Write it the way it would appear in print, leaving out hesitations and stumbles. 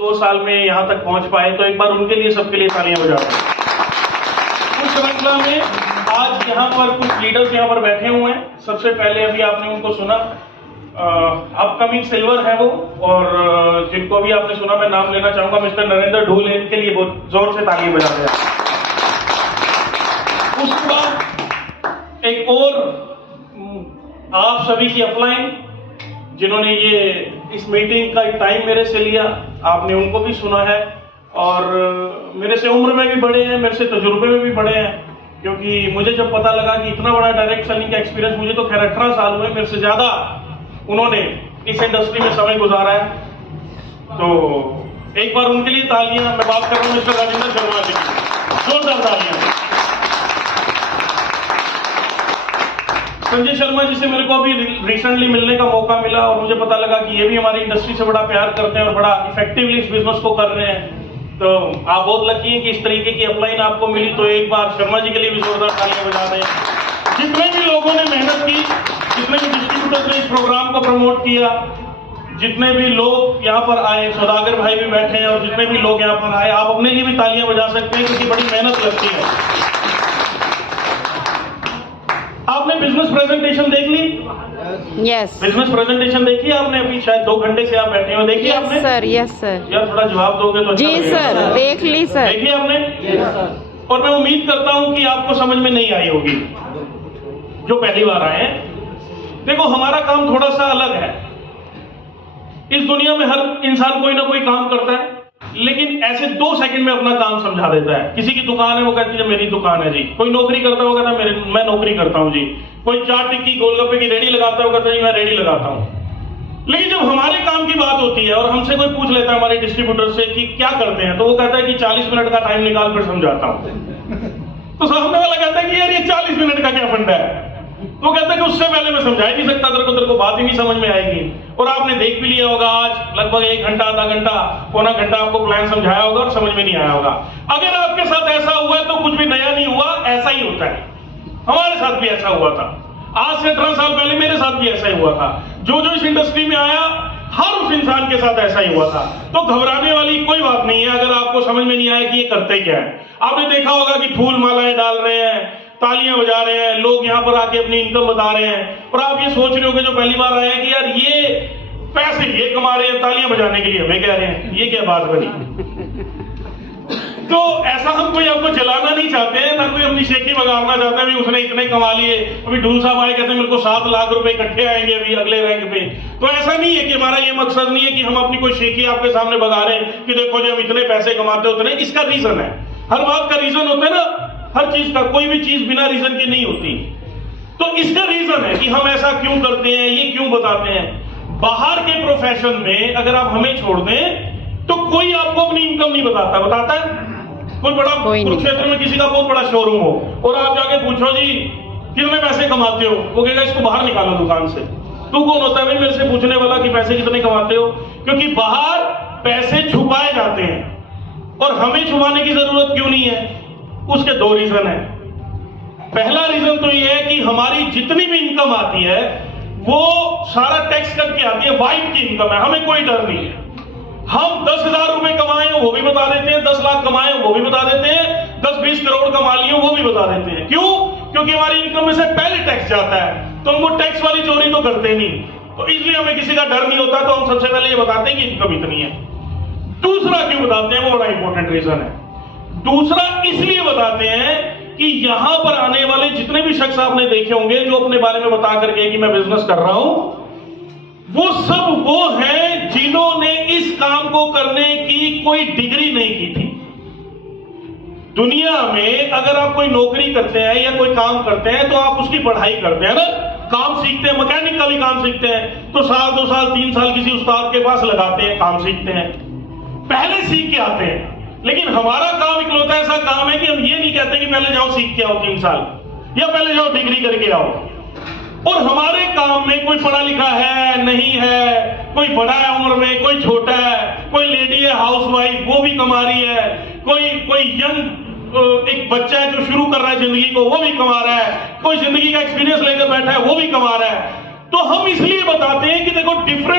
2 साल में यहाँ तक पहुंच पाए, तो एक बार उनके लिए, सबके लिए तालियां बजा दें। उस श्रृंखला में आज यहाँ पर कुछ लीडर्स यहाँ पर बैठे हुए हैं। सबसे पहले अभी आपने उनको सुना, अपकमिंग सिल्वर है वो, और जिनको अभी आपने सुना मैं नाम लेना चाहूंगा, मिस्टर नरेंद्र ढोल, इनके लिए बहुत जोर से तालियां बजा दें। उसके बाद एक और आप सभी की अपलाइन, जिन्होंने ये इस मीटिंग का टाइम मेरे से लिया, आपने उनको भी सुना है, और मेरे से उम्र में भी बड़े हैं, मेरे से तजुर्बे में भी बड़े हैं, क्योंकि मुझे जब पता लगा कि इतना बड़ा डायरेक्ट सेलिंग का एक्सपीरियंस, मुझे तो खैर 18 साल हुए, मेरे से ज्यादा उन्होंने इस इंडस्ट्री में समय गुजारा है। तो एक बार उनके लिए तालियां। मैं बात कर रहा हूं मिस्टर राजेंद्र शर्मा जी की, जोरदार तालियां। संजय शर्मा जी से मेरे को अभी रिसेंटली मिलने का मौका मिला, और मुझे पता लगा कि ये भी हमारी इंडस्ट्री से बड़ा प्यार करते हैं और बड़ा इफेक्टिवली इस बिजनेस को कर रहे हैं। तो आप बहुत लकी हैं कि इस तरीके की अपलाइन आपको मिली। तो एक बार शर्मा जी के लिए भी जोरदार तालियां बजा दें। जितने भी लोगों ने मेहनत की, जितने भी डिस्ट्रीब्यूटर्स ने इस प्रोग्राम को प्रमोट किया, जितने भी लोग यहाँ पर आए, सौदागर भाई भी बैठे हैं, और जितने भी लोग यहाँ पर आए, आप अपने लिए भी तालियां बजा सकते हैं, क्योंकि बड़ी मेहनत लगती है। आपने बिजनेस प्रेजेंटेशन देख ली? यस। बिजनेस प्रेजेंटेशन देखी आपने? अभी शायद 2 घंटे से आप बैठे हो, देखिए आपने? Yes sir. यार थोड़ा जवाब दोगे तो अच्छा जी लगेगा। सर, देख ली सर। देखिए आपने? और मैं उम्मीद करता हूं कि आपको समझ में नहीं आई होगी, जो पहली बार आए हैं। देखो, हमारा काम थोड़ा सा अलग है। इस दुनिया में हर इंसान कोई ना कोई काम करता है, लेकिन ऐसे 2 सेकंड में अपना काम समझा देता है। किसी की दुकान है, वो कहती है मेरी दुकान है जी। कोई नौकरी करता है, वो कहता है मैं नौकरी करता हूं जी। कोई चाट टिक्की गोलगप्पे की रेडी लगाता है, वो कहता है मैं रेडी लगाता हूं। लेकिन जब हमारे काम की बात होती है और हमसे कोई पूछ लेता है हमारे डिस्ट्रीब्यूटर से कि क्या करते हैं, तो वो कहता है कि 40 मिनट का टाइम निकाल कर समझाता हूं। तो सामने वाला कहता है कि यार ये 40 मिनट का क्या फंडा है? तो कहता है कि उससे पहले मैं समझा ही नहीं सकता, तेरे को बात ही नहीं समझ में आएगी। और आपने देख भी लिया होगा, आज लगभग 1 घंटा, आधा घंटा, पौना घंटा आपको प्लान समझाया होगा और समझ में नहीं आया होगा। अगर आपके साथ ऐसा हुआ है तो कुछ भी नया नहीं हुआ, ऐसा ही होता है। हमारे साथ भी ऐसा हुआ था, आज से 18 साल पहले मेरे साथ भी ऐसा ही हुआ था। जो इस इंडस्ट्री में आया, हर उस इंसान के साथ ऐसा ही हुआ था। तो घबराने वाली कोई बात नहीं है अगर आपको समझ में नहीं आया कि ये करते क्या है। आपने देखा होगा कि फूल मालाएं डाल रहे हैं, तालियां बजा रहे हैं, लोग यहाँ पर आके अपनी इनकम बता रहे हैं, और आप ये सोच रहे हो कि जो पहली बार आए हैं कि यार ये पैसे ये कमा रहे हैं तालियां बजाने के लिए, हमें कह रहे हैं, ये क्या बात बनी। तो ऐसा हम कोई आपको जलाना नहीं चाहते हैं, ना कोई अपनी शेखी बगाड़ना चाहते हैं, उसने इतने कमा लिए। अभी ढूल साहब आए, कहते हैं मेरे को 7 लाख रुपए इकट्ठे आएंगे अभी अगले रैंक पे। तो ऐसा नहीं है कि हमारा ये मकसद नहीं है कि हम अपनी कोई शेखी आपके सामने बगा रहे हैं कि देखो जी हम इतने पैसे कमाते हो उतने। इसका रीजन है, हर बात का रीजन होता है ना, हर चीज का, कोई भी चीज बिना रीजन की नहीं होती। तो इसका रीजन है कि हम ऐसा क्यों करते हैं, ये क्यों बताते हैं। बाहर के प्रोफेशन में अगर आप हमें छोड़ दें तो कोई आपको अपनी इनकम नहीं बताता है। कोई बड़ा कुरुक्षेत्र में किसी का बहुत बड़ा शोरूम हो और आप जाके पूछो जी कितने पैसे कमाते हो, वो कहेगा इसको बाहर निकालो दुकान से। तू कौन होता है भाई मेरे से पूछने वाला कि पैसे कितने कमाते हो? क्योंकि बाहर पैसे छुपाए जाते हैं और हमें छुपाने की जरूरत क्यों नहीं है? उसके 2 रीजन है। पहला रीजन तो ये है कि हमारी जितनी भी इनकम आती है वो सारा टैक्स कट के आती है, वाइट की इनकम है, हमें कोई डर नहीं है। हम 10,000 रुपए कमाए हो वो भी बता देते हैं, 10 लाख कमाए हो वो भी बता देते हैं, 10-20 करोड़ कमा लिए वो भी बता देते हैं। क्यों? क्योंकि हमारी इनकम में से पहले टैक्स जाता है, तो हम वो टैक्स वाली चोरी तो करते नहीं, तो इसलिए हमें किसी का डर नहीं होता। तो हम सबसे पहले ये बताते हैं कि इनकम इतनी है। दूसरा क्यों बताते हैं, वो बड़ा इंपॉर्टेंट रीजन है। दूसरा इसलिए बताते हैं कि यहां पर आने वाले जितने भी शख्स आपने देखे होंगे जो अपने बारे में बता कर गए कि मैं बिजनेस कर रहा हूं, वो सब वो हैं जिन्होंने इस काम को करने की कोई डिग्री नहीं की थी। दुनिया में अगर आप कोई नौकरी करते हैं या कोई काम करते हैं तो आप उसकी पढ़ाई करते हैं ना, काम सीखते हैं, मैकेनिक का भी काम सीखते हैं तो 1 साल 2 साल 3 साल किसी उस्ताद के पास लगाते हैं, काम सीखते हैं, पहले सीख के आते हैं। लेकिन हमारा काम इकलौता ऐसा काम है कि हम ये नहीं कहते कि पहले जाओ सीख के आओ 3 साल या पहले जाओ डिग्री करके आओ। और हमारे काम में कोई पढ़ा लिखा है नहीं है, कोई बड़ा है उम्र में, कोई छोटा है, कोई लेडी है हाउसवाइफ वो भी कमा रही है, कोई यंग एक बच्चा है जो शुरू कर रहा है जिंदगी को वो भी कमा रहा है, कोई जिंदगी का एक्सपीरियंस लेकर बैठा है वो भी कमा रहा है। तो हम इसलिए बताते हैं कि देखो डिफरेंट